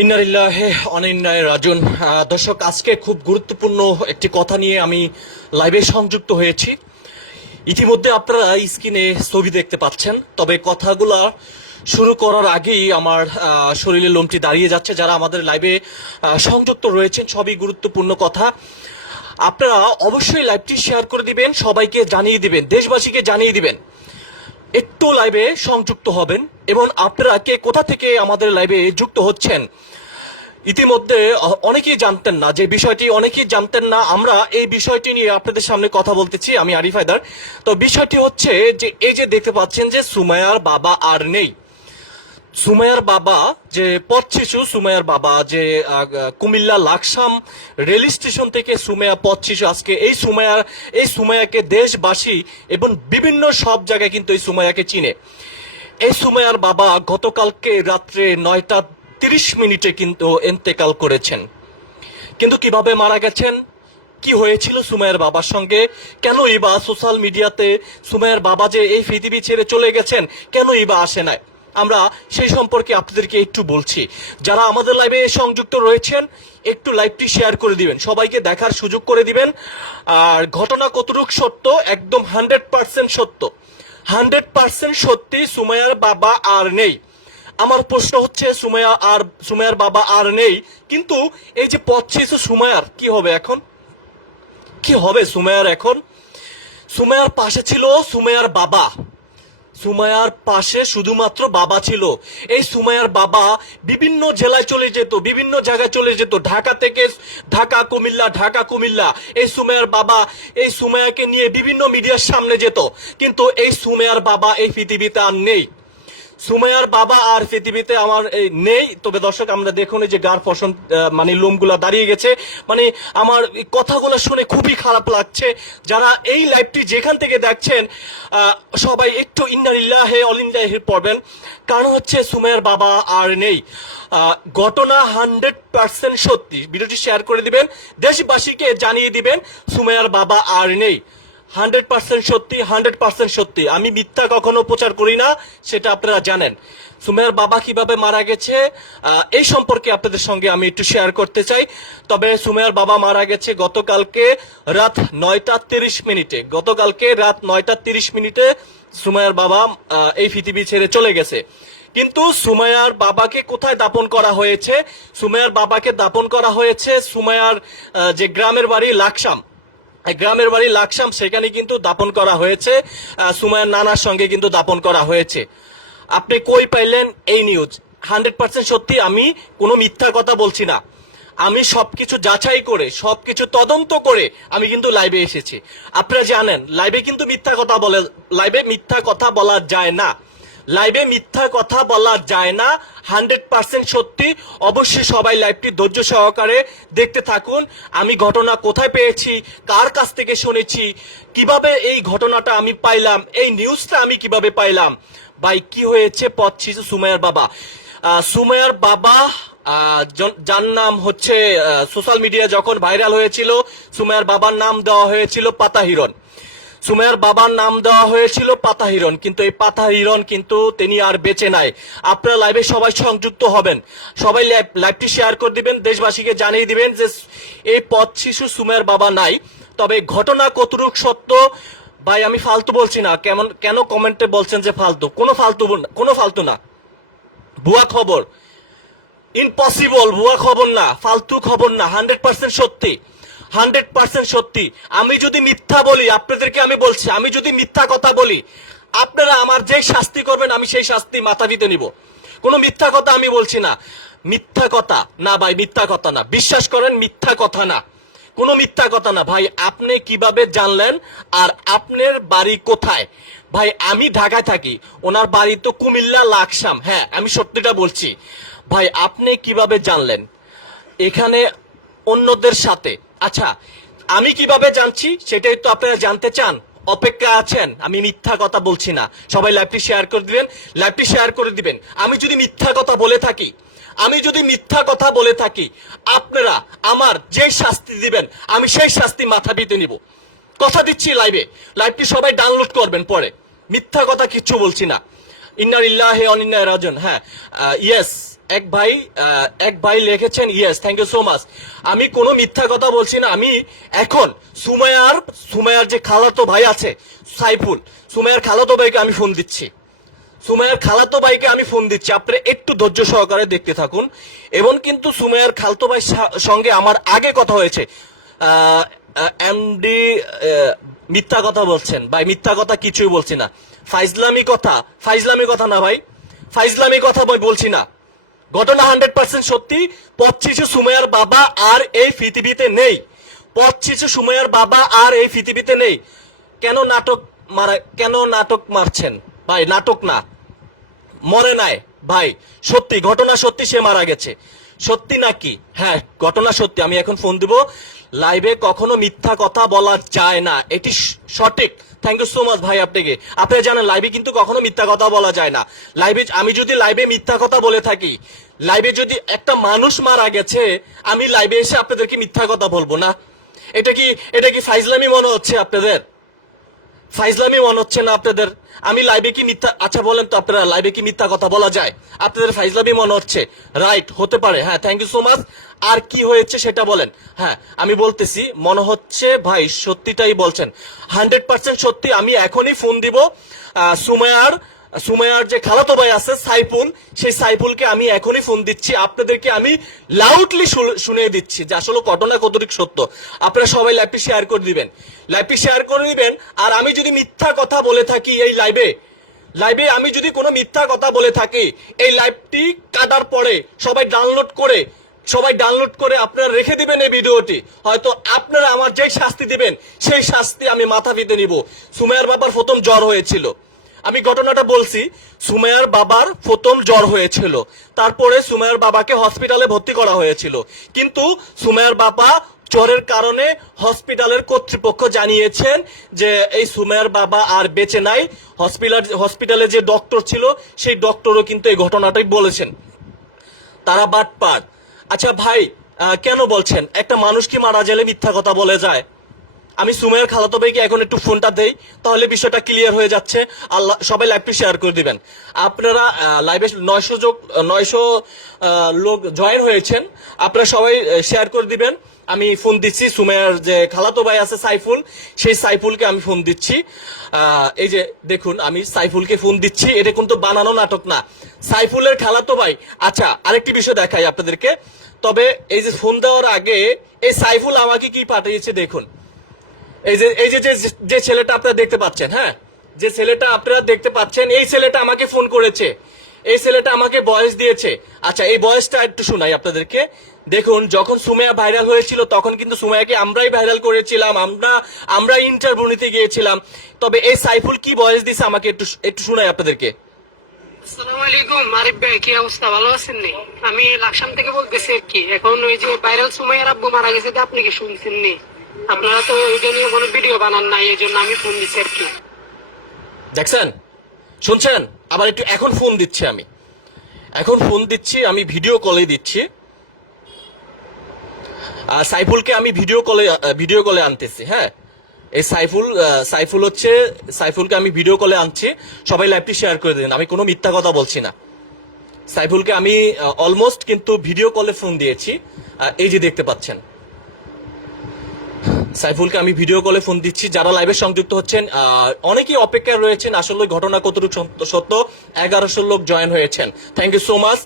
ইন্নারিল্লাহে অনিন্নায় রাজুন দর্শক, আজকে খুব গুরুত্বপূর্ণ একটি কথা নিয়ে আমি লাইভে সংযুক্ত হয়েছি। ইতিমধ্যে আপনারা স্ক্রিনে ছবি দেখতে পাচ্ছেন। তবে কথাগুলা শুরু করার আগেই আমার শরীরে লোমটি দাঁড়িয়ে যাচ্ছে। যারা আমাদের লাইভে সংযুক্ত রয়েছেন, সবই গুরুত্বপূর্ণ কথা। আপনারা অবশ্যই লাইভটি শেয়ার করে দিবেন, সবাইকে জানিয়ে দিবেন, দেশবাসীকে জানিয়ে দিবেন। একটু লাইভে সংযুক্ত হবেন এবং আপনারা কে কোথা থেকে আমাদের লাইভে যুক্ত হচ্ছেন, ইতিমধ্যে অনেকেই জানতেন না, যে বিষয়টি অনেকেই জানতেন না, আমরা এই বিষয়টি নিয়ে আপনাদের সামনে কথা বলতেছি, আমি আরিফ হায়দার। তো বিষয়টি হচ্ছে যে, এই যে দেখতে পাচ্ছেন যে সুমায়ার বাবা আর নেই। সুমায়ার বাবা, যে পথ শিশু সুমায়ার বাবা, যে কুমিল্লা লাকসাম রেল স্টেশন থেকে সুমায়া পথ শিশু, আজকে এই সুমায়ার এই সুমায়াকে দেশবাসী এবং বিভিন্ন সব জায়গায় কিন্তু এই সুমায়াকে চিনে। এই সুমায়ার বাবা গতকালকে রাত্রে নয়টা তিরিশ মিনিটে কিন্তু এন্তেকাল করেছেন। কিন্তু কীভাবে মারা গেছেন? কি হয়েছিল সুমাইয়ের বাবার সঙ্গে? কেনই বা সোশ্যাল মিডিয়াতে সুমাইয়ের বাবা যে এই পৃথিবী ছেড়ে চলে গেছেন? কেনই বা আসে নাই? আমরা সেই সম্পর্কে আপনাদেরকে একটু বলছি। যারা আমাদের লাইভে সংযুক্ত রয়েছেন, একটু লাইভটি শেয়ার করে দিবেন। সবাইকে দেখার সুযোগ করে দিবেন। আর ঘটনা কতটুক সত্য, একদম হান্ড্রেড পার্সেন্ট সত্য। হান্ড্রেড পার্সেন্ট সত্যি সুমাইয়ার বাবা আর নেই। আমার প্রশ্ন হচ্ছে, সুমাইয়া আর, সুমাইয়ার বাবা আর নেই, কিন্তু এই যে পথ শিশু সুমাইয়ার, কি হবে এখন? কি হবে সুমাইয়ার এখন? সুমাইয়ার পাশে ছিল সুমাইয়ার বাবা। সুমাইয়ার পাশে শুধুমাত্র বাবা ছিল। এই সুমায়ার বাবা বিভিন্ন জেলায় চলে যেত, বিভিন্ন জায়গায় চলে যেত। ঢাকা থেকে ঢাকা, কুমিল্লা ঢাকা, কুমিল্লা। এই সুমায়ার বাবা, এই সুমায়াকে নিয়ে বিভিন্ন মিডিয়ার সামনে যেত। কিন্তু এই সুমায়ার বাবা এই পৃথিবীতে আর নেই। সুমাইয়ার বাবা আর পৃথিবীতে আমার নেই। তবে দর্শক, আমরা দেখুন যে গার ফসন মানে লোমগুলা দাঁড়িয়ে গেছে। মানে আমার কথাগুলো শুনে খুবই খারাপ লাগছে। যারা এই লাইভটি যেখান থেকে দেখছেন সবাই একটু ইন্নারিল্লাহে অল ইন্ডিয়াহে পড়বেন। কারণ হচ্ছে সুমাইয়ার বাবা আর নেই। ঘটনা হান্ড্রেড পার্সেন্ট সত্যি। ভিডিওটি শেয়ার করে দিবেন। দেশবাসীকে জানিয়ে দিবেন, সুমাইয়ার বাবা আর নেই। হান্ড্রেড পার্সেন্ট সত্যি, হান্ড্রেড পার্সেন্ট সত্যি। আমি মিথ্যা কখনো প্রচার করি না, সেটা আপনারা জানেন। সুমেয়ার বাবা কীভাবে মারা গেছে এই সম্পর্কে আপনাদের সঙ্গে আমি একটু শেয়ার করতে চাই। তবে সুমেয়ার বাবা মারা গেছে গতকালকে রাত নয়টা তিরিশ মিনিটে। গতকালকে রাত নয়টা তিরিশ মিনিটে সুমায়ার বাবা এই পৃথিবী ছেড়ে চলে গেছে। কিন্তু সুমায়ার বাবাকে কোথায় দাপন করা হয়েছে? সুমায়ার বাবাকে দাপন করা হয়েছে সুমায়ার যে গ্রামের বাড়ি লাকসাম। গ্রামের বাড়ি লাকসাম সেখানে কিন্তু দাপন করা হয়েছে। আহ, সুমাইয়ার নানার সঙ্গে কিন্তু দাপন করা হয়েছে। আপনি কই পাইলেন এই নিউজ হান্ড্রেড পার্সেন্ট সত্যি আমি কোনো মিথ্যা কথা বলছি না। আমি সবকিছু যাচাই করে সবকিছু তদন্ত করে আমি কিন্তু লাইভে এসেছি। আপনারা জানেন লাইভে কিন্তু মিথ্যা কথা বলে লাইভে মিথ্যা কথা বলা যায় না। লাইভে মিথ্যা কথা বলা যায় না। হান্ড্রেড পার্সেন্ট সত্যি। অবশ্যই সবাই লাইভটি ধৈর্য সহকারে দেখতে থাকুন। আমি ঘটনা কোথায় পেয়েছি কার কাছ থেকে শুনেছি কীভাবে এই ঘটনাটা আমি পাইলাম এই নিউজটা আমি কীভাবে পাইলাম। ভাই কি হয়েছে পথ শিশু সুমাইয়ার বাবা? আহ, সুমাইয়ার বাবা যার নাম হচ্ছে সোশ্যাল মিডিয়া যখন ভাইরাল হয়েছিল সুমাইয়ার বাবার নাম দেওয়া হয়েছিল পাতা হিরণ। সুমাইয়ার বাবার নাম দেওয়া হয়েছিল পাতা হিরণ কিন্তু এই পাতা হিরণ কিন্তু তিনি আর বেঁচে নাই। আপনারা লাইভে সবাই সংযুক্ত হবেন। সবাই লাইভ- লাইভটি শেয়ার করে দিবেন, দেশবাসীকে জানিয়ে দিবেন যে এই পথ শিশু সুমাইয়ার বাবা নাই। তবে ঘটনা কতটুক সত্য, ভাই, আমি ফালতু বলছি না। কেমন, কেন কমেন্টে বলছেন যে ফালতু? কোনো ফালতু কোনো ফালতু না। ভুয়া খবর। ইম্পসিবল ভুয়া খবর না। ফালতু খবর না। হান্ড্রেড পার্সেন্ট সত্যি। হান্ড্রেড পার্সেন্ট সত্যি। আমি যদি মিথ্যা বলি, আপনাদেরকে আমি বলছি, আমি যদি মিথ্যা কথা বলি, আপনারা আমার যে শাস্তি করবেন, আমি সেই শাস্তি মাথা দিতে নিব। কোনো মিথ্যা কথা আমি বলছি না। মিথ্যা কথা না ভাই, মিথ্যা কথা না। বিশ্বাস করেন, মিথ্যা কথা না। কোনো মিথ্যা কথা না। ভাই, আপনি কীভাবে জানলেন আর আপনার বাড়ি কোথায়? ভাই, আমি ঢাকায় থাকি। ওনার বাড়ি তো কুমিল্লা লাকসাম। হ্যাঁ আমি সত্যিটা বলছি। ভাই, আপনি কীভাবে জানলেন? এখানে অন্যদের সাথে আচ্ছা আমি কীভাবে জানছি? সেটাই তো আপনারা জানতে চান। অপেক্ষা আছেন। আমি মিথ্যা কথা বলছি না। সবাই লাইভটি শেয়ার করে দিবেন। লাইভটি শেয়ার করে দিবেন। আমি যদি মিথ্যা কথা বলে থাকি, আমি যদি মিথ্যা কথা বলে থাকি, আপনারা আমার যে শাস্তি দিবেন, আমি সেই শাস্তি মাথা দিতে নিব। কথা দিচ্ছি লাইভে। লাইভটি সবাই ডাউনলোড করবেন পরে। মিথ্যা কথা কিচ্ছু বলছি না। ইন্নার ইল্লাহে অনিন্না রাজন হ্যাঁ ইয়েস এক ভাই এক ভাই লিখেছেন yes thank you so much আমি কোনো মিথ্যা কথা বলছি না, আমি এখন সুমায়ার সুমায়ার যে খালাতো ভাই আছে, সাইফুল সুমায়ার খালাতো ভাইকে আমি ফোন দিচ্ছি। সুমাইয়ার খালাতো ভাইকে আমি ফোন দিচ্ছি, আপনি একটু ধৈর্য সহকারে দেখতে থাকুন। এবং কিন্তু সুমাইয়ার খালাতো ভাই সঙ্গে আমার আগে কথা হয়েছে। এমডি মিথ্যা কথা বলছেন। ভাই, মিথ্যা কথা কিছুই বলছি না। ফাইজলামি কথা ফাইজলামি কথা না ভাই। ফাইজলামি কথা ভাই বলছি না। ঘটনা হান্ড্রেড পার্সেন্ট সত্যি। পথ শিশু সুমাইয়ার বাবা আর এই পৃথিবীতে নেই। পথ শিশু সুমাইয়ার বাবা আর এই পৃথিবীতে নেই। কেন নাটক মারা, কেন নাটক মারছেন? ভাই, নাটক না। মরে নাই। ভাই, সত্যি, ঘটনা সত্যি সে মারা গেছে। সত্যি নাকি? হ্যাঁ ঘটনা সত্যি। আমি এখন ফোন দিব। লাইভে কখনো মিথ্যা কথা বলা যায় না। এটি সঠিক। থ্যাংক ইউ সো মাচ ভাই আপনাকে। আপনারা জানেন লাইভে কিন্তু কখনো মিথ্যা কথা বলা যায় না। লাইভে আমি যদি লাইভে মিথ্যা কথা বলে থাকি লাইভে যদি একটা মানুষ মারা গেছে, আমি লাইভে এসে আপনাদেরকে মিথ্যা কথা বলব না। এটা কি এটা কি ফাইজলামি মনে হচ্ছে আপনাদের? ফাইজলামি মনে হচ্ছে না আপনাদের? আমি লাইভে কি মিথ্যা আচ্ছা বলেন তো আপনারা লাইভে কি মিথ্যা কথা বলা যায়? আপনাদের ফাইজলামি মনে হচ্ছে? রাইট হতে পারে। হ্যাঁ থ্যাংক ইউ সো মাচ আর কি হয়েছে সেটা বলেন। হ্যাঁ আমি বলতেছি, মনে হচ্ছে, ভাই, সত্যিটাই বলছেন। হান্ড্রেড পার্সেন্ট সত্যি, আমি এখনই ফোন দিব সুমায়ার সুমায়ার যে খালাতো ভাই আছে, সাইফুল, সেই সাইফুলকে আমি এখনই ফোন দিচ্ছি। আপনাদেরকে আমি লাউডলি শুনিয়ে দিচ্ছি যে আসলে ঘটনা কতটুকু সত্য। আপনারা সবাই লাইভটি শেয়ার করে দিবেন। লাইভটি শেয়ার করে দিবেন, আর আমি যদি মিথ্যা কথা বলে থাকি এই লাইভে লাইভে আমি যদি কোনো মিথ্যা কথা বলে থাকি, এই লাইভটি কাটার পরে সবাই ডাউনলোড করে সবাই ডাউনলোড করে আপনারা রেখে দিবেন এই ভিডিওটি। হয়তো আপনারা আমার যে শাস্তি দিবেন, সেই শাস্তি আমি মাথা পেতে নিব। সুমাইয়ার বাবার প্রথম জ্বর হয়েছিল। আমি ঘটনাটা বলছি, সুমাইয়ার বাবার প্রথম জ্বর হয়েছিল। তারপরে সুমাইয়ার বাবাকে হসপিটালে ভর্তি করা হয়েছিল। কিন্তু সুমাইয়ার বাবা জ্বরের কারণে হসপিটালের কর্তৃপক্ষ জানিয়েছেন যে এই সুমাইয়ার বাবা আর বেঁচে নাই। হসপিটাল হসপিটালে যে ডক্টর ছিল, সেই ডক্টরও কিন্তু এই ঘটনাটাই বলেছেন। তারা বাটপার। আচ্ছা ভাই কেন বলছেন? একটা মানুষ কি মারা গেলে মিথ্যা কথা বলে যায়? আমি সুমাইয়ের খালাতো ভাইকে এখন একটু ফোনটা দেই, তাহলে বিষয়টা ক্লিয়ার হয়ে যাচ্ছে। আল্লাহ, সবাই লাইভটি শেয়ার করে দিবেন। আপনারা লাইভে নয়শো যোগ নয়শো লোক জয়েন হয়েছেন। আপনারা সবাই শেয়ার করে দিবেন। আমি ফোন দিচ্ছি সুমাইয়ার যে খালাতো ভাই আছে সাইফুল, সেই সাইফুলকে আমি ফোন দিচ্ছি। এই যে দেখুন, আমি সাইফুলকে ফোন দিচ্ছি। এটা কিন্তু বানানো নাটক না। সাইফুলের খালাতো ভাই আচ্ছা আরেকটি বিষয় দেখাই আপনাদেরকে। তবে এই যে ফোন দেওয়ার আগে এই সাইফুল আমাকে কি পাঠিয়েছে দেখুন। এই যে এই যে যে- ছেলেটা আপনারা দেখতে পাচ্ছেন হ্যাঁ? যে ছেলেটা আপনারা দেখতে পাচ্ছেন, এই ছেলেটা আমাকে ফোন করেছে। এই ছেলেটা আমাকে বয়স দিয়েছে। আচ্ছা এই বয়সটা একটু শোনাই আপনাদেরকে। দেখুন, যখন সুমেয়া ভাইরাল হয়েছিল, তখন কিন্তু সুমেয়াকে আমরাই ভাইরাল করেছিলাম। আমরা আমরা ইন্টারভিউ নিতে গিয়েছিলাম। তবে এই সাইফুল কি বয়স দিছে আমাকে একটু একটু শোনাই আপনাদেরকে। আমি লাকসাম থেকে বলতেছি আর কি। এখন ওই যে ভাইরাল সুমাইয়ার আব্বু মারা গেছে আপনি কি শুনছেন আপনারা তো ওইটা নিয়ে কোনো ভিডিও বানান নাই, এই জন্য আমি ফোন দিচ্ছি আর কি। দেখছেন শুনছেন? আবার একটু এখন ফোন দিচ্ছি আমি। এখন ফোন দিচ্ছি, আমি ভিডিও কলে দিচ্ছি। সাইফুলকে আমি ভিডিও কলে ভিডিও কলে আনতেছি হ্যাঁ? এই সাইফুল সাইফুল হচ্ছে, সাইফুলকে আমি ভিডিও কলে আনছি, সবাই লাইভটি শেয়ার করে দিন আমি কোনো মিথ্যা কথা বলছি না। সাইফুলকে আমি অলমোস্ট কিন্তু ভিডিও কলে ফোন দিয়েছি এই যে দেখতে পাচ্ছেন। সাইফুলকে আমি ভিডিও কলে ফোন দিচ্ছি। যারা লাইভে সংযুক্ত হচ্ছেন অনেকেই অপেক্ষায় রয়েছেন। আসলে ঘটনা কতটুকু সত্য এগারোশো লোক জয়েন হয়েছেন। থ্যাংক ইউ সো মাচ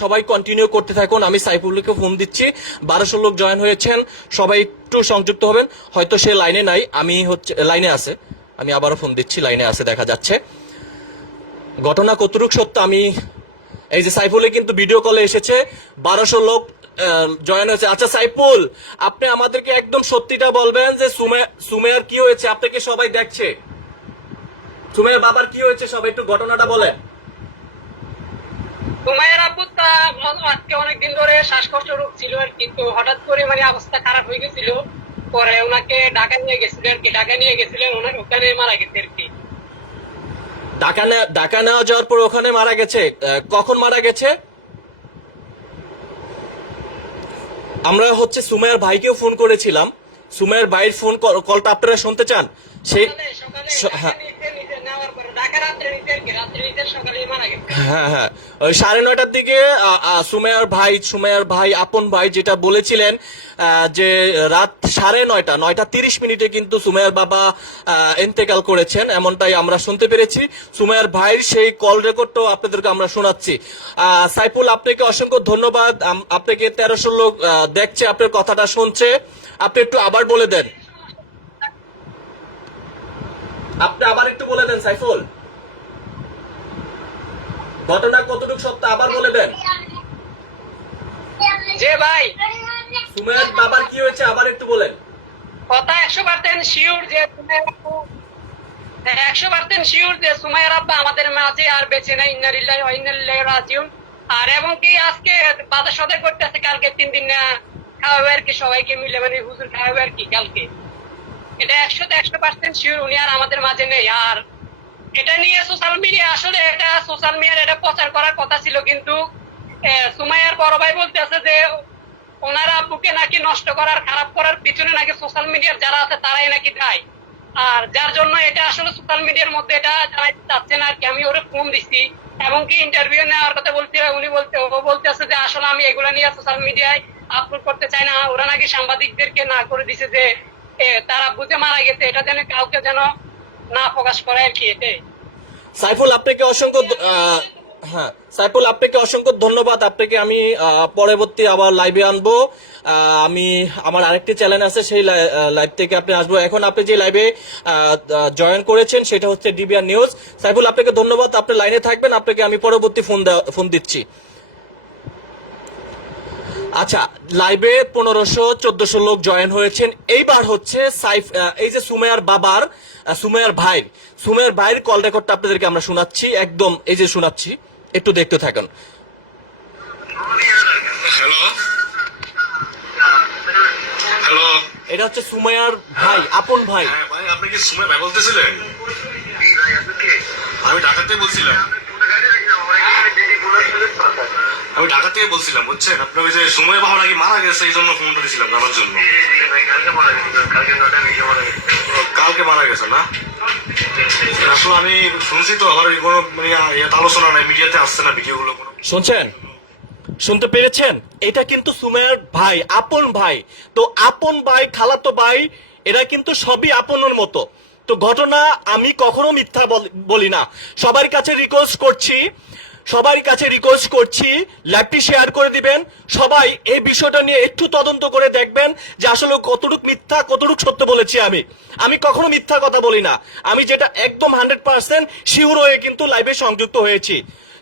সবাই কন্টিনিউ করতে থাকুন। আমি সাইফুলকে ফোন দিচ্ছি। বারোশো লোক জয়েন হয়েছেন। সবাই একটু সংযুক্ত হবেন। হয়তো সে লাইনে নাই। আমি হচ্ছে লাইনে আছে। আমি আবারও ফোন দিচ্ছি। লাইনে আছে, দেখা যাচ্ছে। ঘটনা কতটুকু সত্য আমি, এই যে সাইফুলে কিন্তু ভিডিও কলে এসেছে। বারোশো লোক জয়েন হয়েছে। আচ্ছা সাইফুল আপনি আমাদেরকে একদম সত্যিটা বলবেন যে সুমে- সুমেয়ার কি হয়েছে? আপনাকে সবাই দেখছে। সুমেয়ার বাবার কি হয়েছে? সবাই একটু ঘটনাটা বলেন। সুমাইয়ার আব্বু তা আজকে অনেকদিন ধরে শ্বাসকষ্ট রোগ ছিল আর কিন্তু হঠাৎ করে মানে অবস্থা খারাপ হয়ে গেছিল। পরে ওনাকে ঢাকা নিয়ে গেছিল আর কি ঢাকা নিয়ে গেছিলেন ওনার ওখানে মারা গেছে আর কি। ঢাকা নে- ঢাকা নেওয়া যাওয়ার পর ওখানে মারা গেছে। কখন মারা গেছে? আমরা হচ্ছে সুমায়ার ভাইকেও ফোন করেছিলাম। সুমায়ের ভাইয়ের ফোন কল- কলটা আপনারা শুনতে চান। স- হ্যাঁ। হ্যাঁ হ্যাঁ। ওই সাড়ে নয়টার দিকে সুমেয়ার ভাই সুমেয়ার ভাই আপন ভাই যেটা বলেছিলেন যে রাত সাড়ে নয়টা নয়টা তিরিশ মিনিটে কিন্তু সুমেয়ার বাবা আহ, ইন্তেকাল করেছেন এমনটাই আমরা শুনতে পেরেছি। সুমেয়ার ভাইয়ের সেই কল রেকর্ডটাও আপনাদেরকে আমরা শোনাচ্ছি। সাইফুল আপনাকে অসংখ্য ধন্যবাদ। আপনাকে তেরোশো লোক দেখছে আপনার কথাটা শুনছে। আপনি একটু আবার বলে দেন। আপনি আবার একটু বলে দেন সাইফুল। ঘটনা কতটুকু সত্য আবার বলে দেন। যে ভাই। সুমেয়ার বাবার কি হয়েছে আবার একটু বলেন। কথা একশো পার্সেন্ট শিওর যে একশো পার্সেন্ট শিওর যে আমাদের মাঝে আর বেঁচে নাই। ইন্নারিল্লাহ ইন্নারিল্লাহ রাজিউন। আর এবং কি আজকে বাজার সদাই করতেছে কালকে তিন দিন না খাওয়াবে আর কি সবাইকে মিলে মানে হুজুর খাওয়াবে আর কি কালকে। এটা একশো একশো পার্সেন্ট শিওর উনি আর আমাদের মাঝে নেই। আর এটা নিয়ে সোশ্যাল মিডিয়া আসলে এটা সোশ্যাল মিডিয়ার এটা প্রচার করার কথা ছিল, কিন্তু সুমাইয়ার বড় ভাই বলতেছে যে, ওনারা আব্বুকে নাকি নষ্ট করার, খারাপ করার পিছনে নাকি সোশ্যাল মিডিয়ার যারা আছে, তারাই নাকি দায়। আর যার জন্য এটা আসলে সোশ্যাল মিডিয়ার মধ্যে এটা জানাইতে চাচ্ছে না, আর কি আমি ওরে ফোন দিচ্ছি এবং কি ইন্টারভিউ নেওয়ার কথা বলছি উনি বলতে, ও বলতেছে যে, আসলে আমি এগুলো নিয়ে সোশ্যাল মিডিয়ায় আপলোড করতে চাই না। ওরা নাকি সাংবাদিকদেরকে না করে দিছে যে তারা যে মারা গেছে, এটা যেন কাউকে যেন না প্রকাশ করে আর কি এটাই সাইফুল, আপনাকে অসংখ্য হ্যাঁ সাইফুল, আপনাকে অসংখ্য ধন্যবাদ। আপনাকে আমি পরবর্তী আবার লাইভে আনব। আমি, আমার আরেকটি চ্যানেল আছে, সেই লাইভ থেকে আপনি আসব। এখন আপনি যে লাইভে জয়েন করেছেন, সেটা হচ্ছে ডিবিআর নিউজ সাইফুল, আপনাকে ধন্যবাদ। আপনি লাইনে থাকবেন, আপনাকে আমি পরবর্তী ফোন ফোন দিচ্ছি। আচ্ছা লাইভে পনেরোশো চোদ্দশো লোক জয়েন হয়েছেন। এইবার হচ্ছে সাইফ এই যে সুমেয়ার বাবার আহ, সুমেয়ার ভাইয়ের সুমেয়ার ভাইয়ের কল রেকর্ডটা আপনাদেরকে আমরা শোনাচ্ছি। একদম এই যে শোনাচ্ছি একটু দেখতে থাকুন। হ্যালো হ্যালো এটা হচ্ছে সুমেয়ার ভাই আপন ভাই। হ্যাঁ ভাই আপনি কি সুমে ভাই বলতেছিলেন? আমি ঢাকা থেকে বলছিলাম। আমি ঢাকা থেকে বলছিলাম বুঝছেন? আপনার ওই যে সময় বাবা নাকি মারা গেছে এই জন্য ফোন করেছিলাম জানার জন্য। কালকে মারা গেছে না? আসলে আমি শুনছি তো আবার কোনো মানে আলোচনা নাই মিডিয়াতে আসছে না ভিডিওগুলো শুনছেন? শুনতে পেরেছেন? এটা কিন্তু সুমেয়ার ভাই আপন ভাই। তো আপন ভাই খালাতো ভাই এরা কিন্তু সবই আপনের মতো। তো ঘটনা আমি কখনো মিথ্যা বল- বলি না। সবার কাছে রিকোয়েস্ট করছি সবার কাছে রিকোয়েস্ট করছি ল্যাবটি শেয়ার করে দিবেন। সবাই এই বিষয়টা নিয়ে একটু তদন্ত করে দেখবেন যে আসলে কতটুক মিথ্যা, কতটুক সত্য বলেছি আমি। আমি কখনো মিথ্যা কথা বলি না। আমি যেটা একদম হান্ড্রেড পার্সেন্ট শিওর হয়ে কিন্তু লাইভে সংযুক্ত হয়েছি।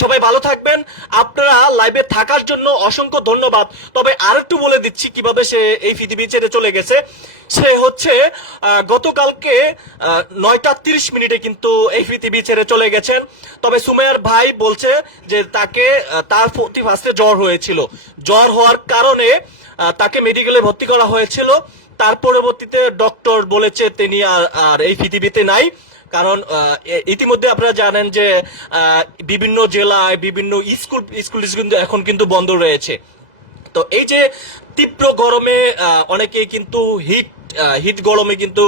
সবাই ভালো থাকবেন। আপনারা লাইভে থাকার জন্য অসংখ্য ধন্যবাদ। তবে আরেকটু বলে দিচ্ছি কীভাবে সে এই পৃথিবী ছেড়ে চলে গেছে। সে হচ্ছে গতকালকে নয়টা তিরিশ মিনিটে কিন্তু এই পৃথিবী ছেড়ে চলে গেছেন। তবে সুমেয়ার ভাই বলছে যে তাকে তার প্রতি ফার্স্টে জ্বর হয়েছিল। জ্বর হওয়ার কারণে তাকে মেডিকেলে ভর্তি করা হয়েছিল। তার পরবর্তীতে ডক্টর বলেছে তিনি আর আর এই পৃথিবীতে নাই। কারণ ইতিমধ্যে আপনারা জানেন যে বিভিন্ন জেলায় বিভিন্ন স্কুল স্কুল কিন্তু এখন কিন্তু বন্ধ রয়েছে। তো এই যে তীব্র গরমে আহ, অনেকেই কিন্তু হিট হিট গরমে কিন্তু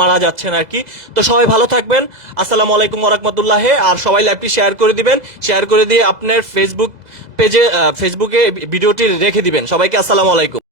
মারা যাচ্ছেন আর কি। তো সবাই ভালো থাকবেন। আসসালামু আলাইকুম ওরহমতুল্লাহ আর সবাই লাইভটি শেয়ার করে দিবেন। শেয়ার করে দিয়ে আপনার ফেসবুক পেজে ফেসবুকে ভিডিওটি রেখে দিবেন। সবাইকে আসসালামু আলাইকুম।